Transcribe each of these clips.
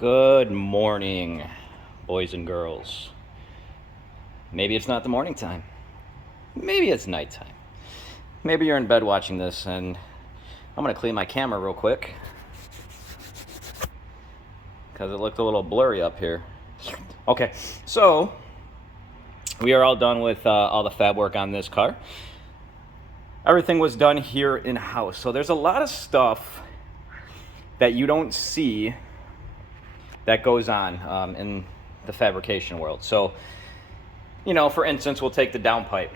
Good morning, boys and girls. Maybe it's not the morning time. Maybe it's nighttime. Maybe you're in bed watching this, and I'm going to clean my camera real quick because it looked a little blurry up here. Okay, so we are all done with all the fab work on this car. Everything was done here in-house. So there's a lot of stuff that you don't see that goes on in the fabrication world. So, for instance, we'll take the downpipe.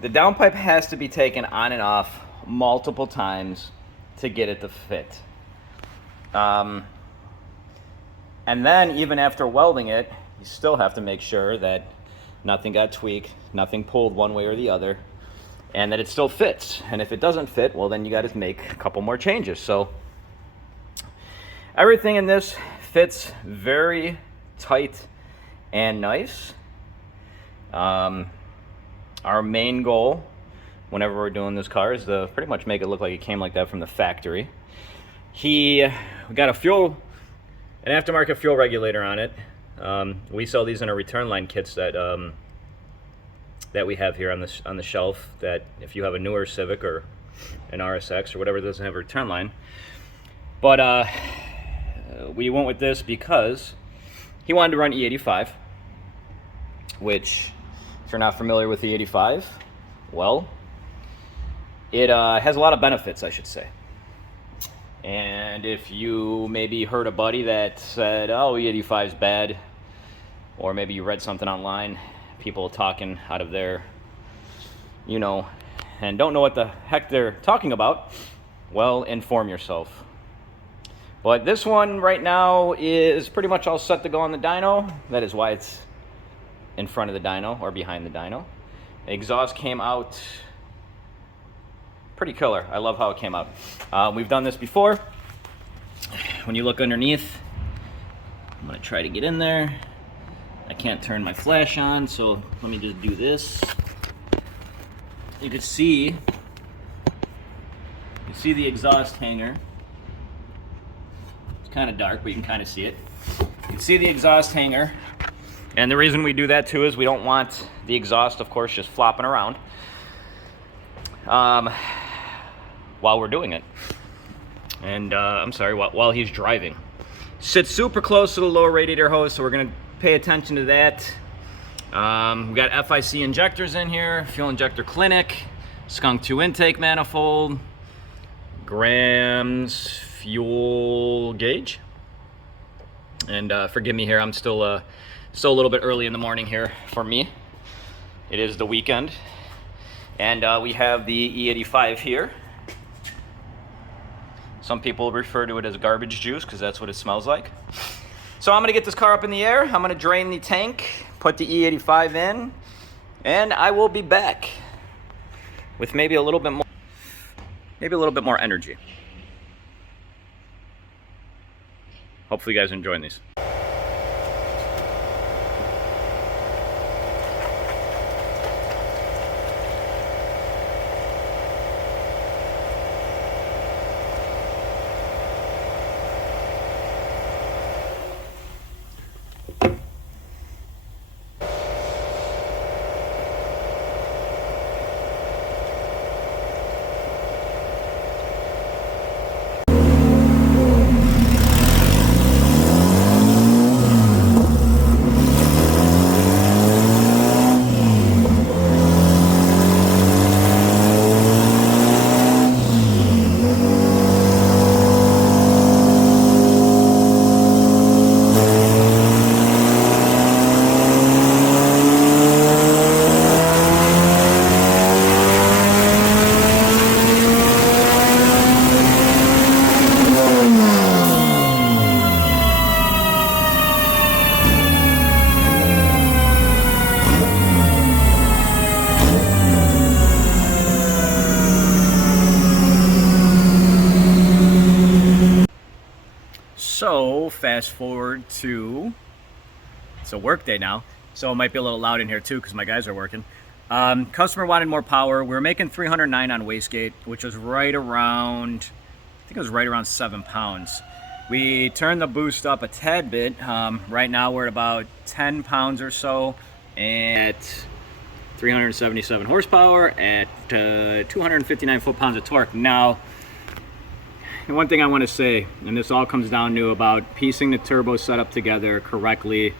The downpipe has to be taken on and off multiple times to get it to fit. And then even after welding it, you still have to make sure that nothing got tweaked, nothing pulled one way or the other, and that it still fits. And if it doesn't fit, well, then you got to make a couple more changes. So everything in this fits very tight and nice. Our main goal whenever we're doing this car is to pretty much make it look like it came like that from the factory. We got an aftermarket fuel regulator on it. We sell these in our return line kits that we have here on the shelf, that if you have a newer Civic or an RSX or whatever that doesn't have a return line. But we went with this because he wanted to run E85, which, if you're not familiar with E85, well, it has a lot of benefits, I should say. And if you maybe heard a buddy that said, oh, E85 is bad, or maybe you read something online, people talking out of their, and don't know what the heck they're talking about, well, inform yourself. But this one right now is pretty much all set to go on the dyno. That is why it's in front of the dyno or behind the dyno. The exhaust came out pretty killer. I love how it came out. We've done this before. When you look underneath, I'm gonna try to get in there. I can't turn my flash on, so let me just do this. You can see the exhaust hanger. It's kind of dark, but you can kind of see it. You can see the exhaust hanger. And the reason we do that too is we don't want the exhaust, of course, just flopping around while we're doing it. And while he's driving. Sits super close to the lower radiator hose, so we're gonna pay attention to that. We got FIC injectors in here, fuel injector clinic, skunk 2 intake manifold, grams fuel gauge. And forgive me here, I'm still a little bit early in the morning here for me. It is the weekend. And we have the E85 here. Some people refer to it as garbage juice because that's what it smells like. So I'm gonna get this car up in the air. I'm gonna drain the tank, put the E85 in, and I will be back with maybe a little bit more energy. Hopefully you guys are enjoying these. So fast forward to, it's a work day now, so it might be a little loud in here too because my guys are working. Customer wanted more power. We were making 309 on wastegate, which was right around, I think it was right around 7 pounds. We turned the boost up a tad bit. Right now we're at about 10 pounds or so at 377 horsepower at 259 foot-pounds of torque. Now, one thing I want to say, and this all comes down to about piecing the turbo setup together correctly,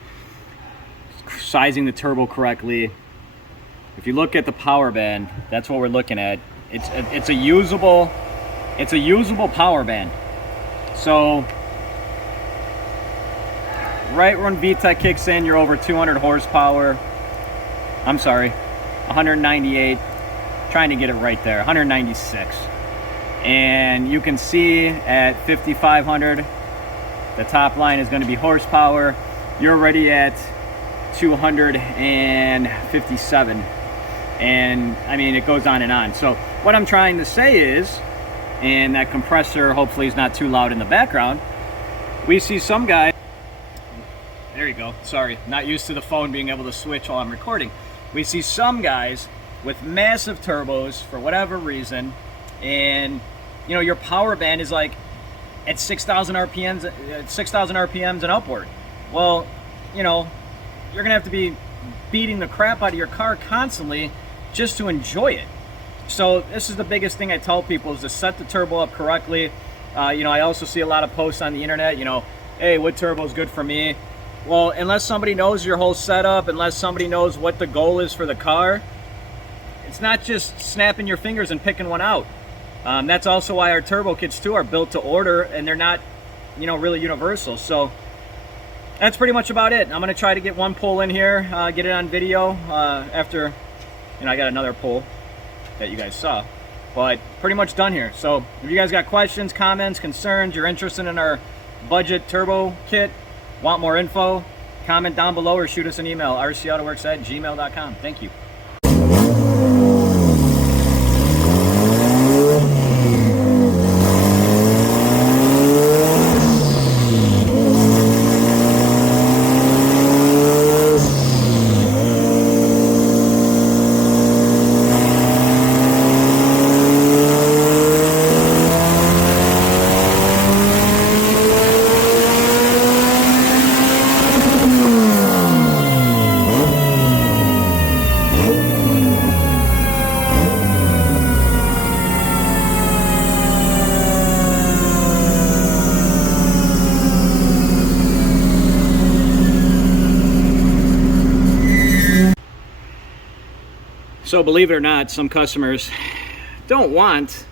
sizing the turbo correctly. If you look at the power band, that's what we're looking at. It's a usable power band. So right when VTEC kicks in, you're over 200 horsepower. I'm sorry, 198. Trying to get it right there, 196. And you can see at 5,500, the top line is going to be horsepower. You're already at 257. And I mean, it goes on and on. So what I'm trying to say is, and that compressor hopefully is not too loud in the background, we see some guy, there you go, sorry, not used to the phone being able to switch while I'm recording. We see some guys with massive turbos for whatever reason, and you know, your power band is like at 6,000 RPMs and upward. Well, you know, you're gonna have to be beating the crap out of your car constantly just to enjoy it. So this is the biggest thing I tell people, is to set the turbo up correctly. You know, I also see a lot of posts on the internet, you know, hey, what turbo is good for me? Well, unless somebody knows your whole setup, unless somebody knows what the goal is for the car, it's not just snapping your fingers and picking one out. That's also why our turbo kits too are built to order, and they're not, you know, really universal. So that's pretty much about it. I'm gonna try to get one pull in here, get it on video after, you know, I got another pull that you guys saw, but pretty much done here. So if you guys got questions, comments, concerns, you're interested in our budget turbo kit, want more info, comment down below or shoot us an email, rcautoworks@gmail.com. Thank you. So believe it or not, some customers don't want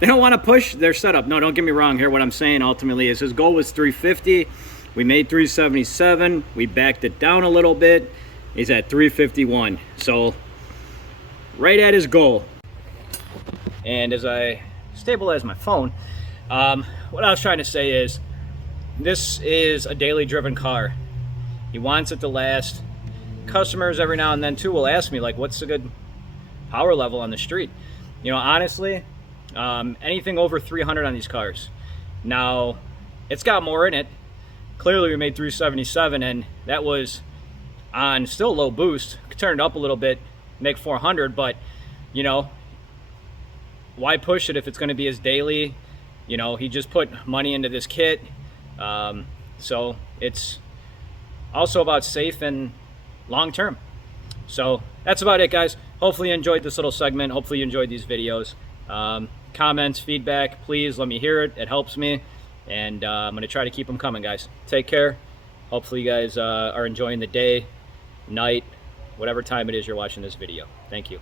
to push their setup. No, don't get me wrong here. What I'm saying ultimately is his goal was 350. We made 377. We backed it down a little bit. He's at 351. So right at his goal. And as I stabilize my phone, what I was trying to say is, this is a daily driven car. He wants it to last. Customers every now and then too will ask me, like, what's a good power level on the street? You know, honestly, anything over 300 on these cars. Now, it's got more in it. Clearly we made 377, and that was on still low boost. Could turn it up a little bit, make 400, but you know, why push it if it's going to be his daily? You know, he just put money into this kit, so it's also about safe and long term. So that's about it, guys. Hopefully you enjoyed this little segment. Hopefully you enjoyed these videos. Comments, feedback, please let me hear it. It helps me, and I'm gonna try to keep them coming, guys. Take care. Hopefully you guys are enjoying the day, night, whatever time it is you're watching this video. Thank you.